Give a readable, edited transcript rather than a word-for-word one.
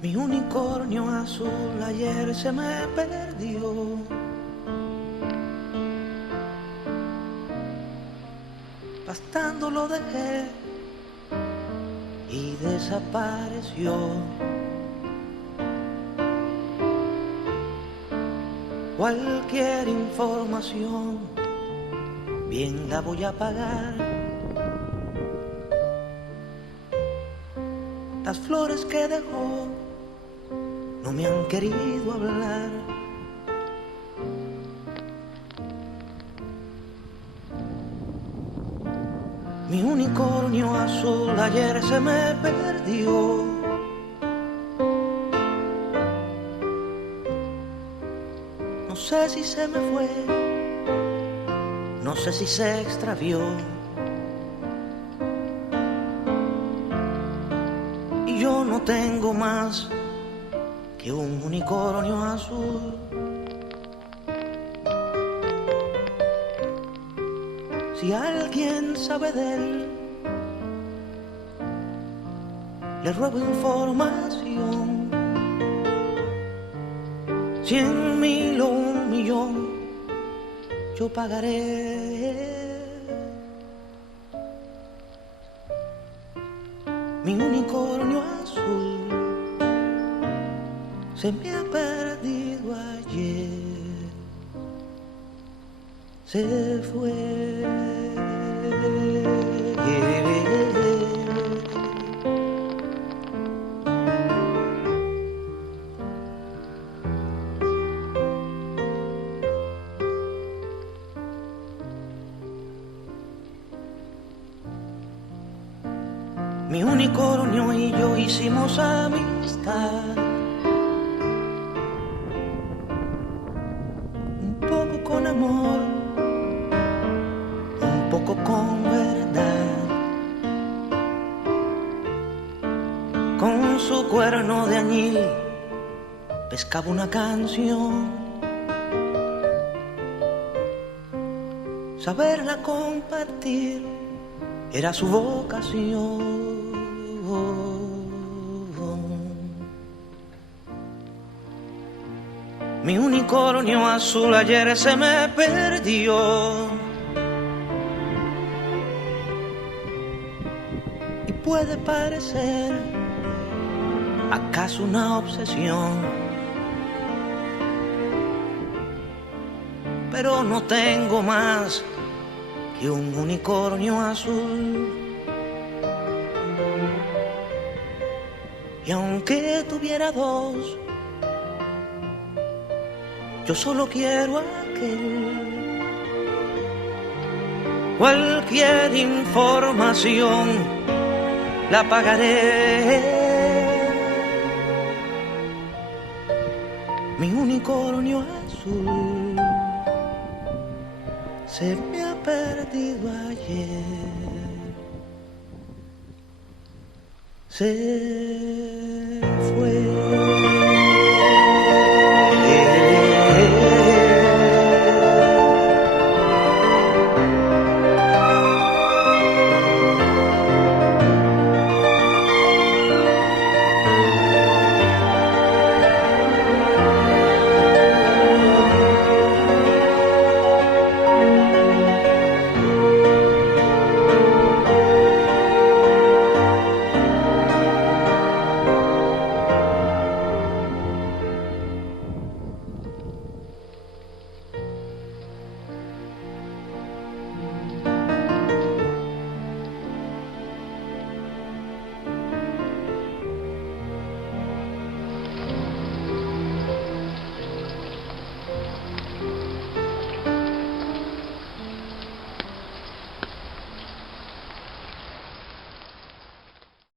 Mi unicornio azul ayer se me perdió. Pastando lo dejé y desapareció. Cualquier información bien la voy a pagar. Las flores que dejó no me han querido hablar. Mi unicornio azul ayer se me perdió. No sé si se me fue, no sé si se extravió. Y yo no tengo más que un unicornio azul. Si alguien sabe de él, le ruego información. 100.000 o 1.000.000 yo pagaré. Mi unicornio azul se me ha perdido ayer, se fue. Mi unicornio y yo hicimos amistad, un poco con amor, un poco con verdad. Con su cuerno de añil pescaba una canción, saberla compartir era su vocación. Mi unicornio azul ayer se me perdió. Y puede parecer acaso una obsesión, pero no tengo más que un unicornio azul. Y aunque tuviera dos, yo solo quiero aquel. Cualquier información la pagaré. Mi unicornio azul se me ha perdido ayer, se fue.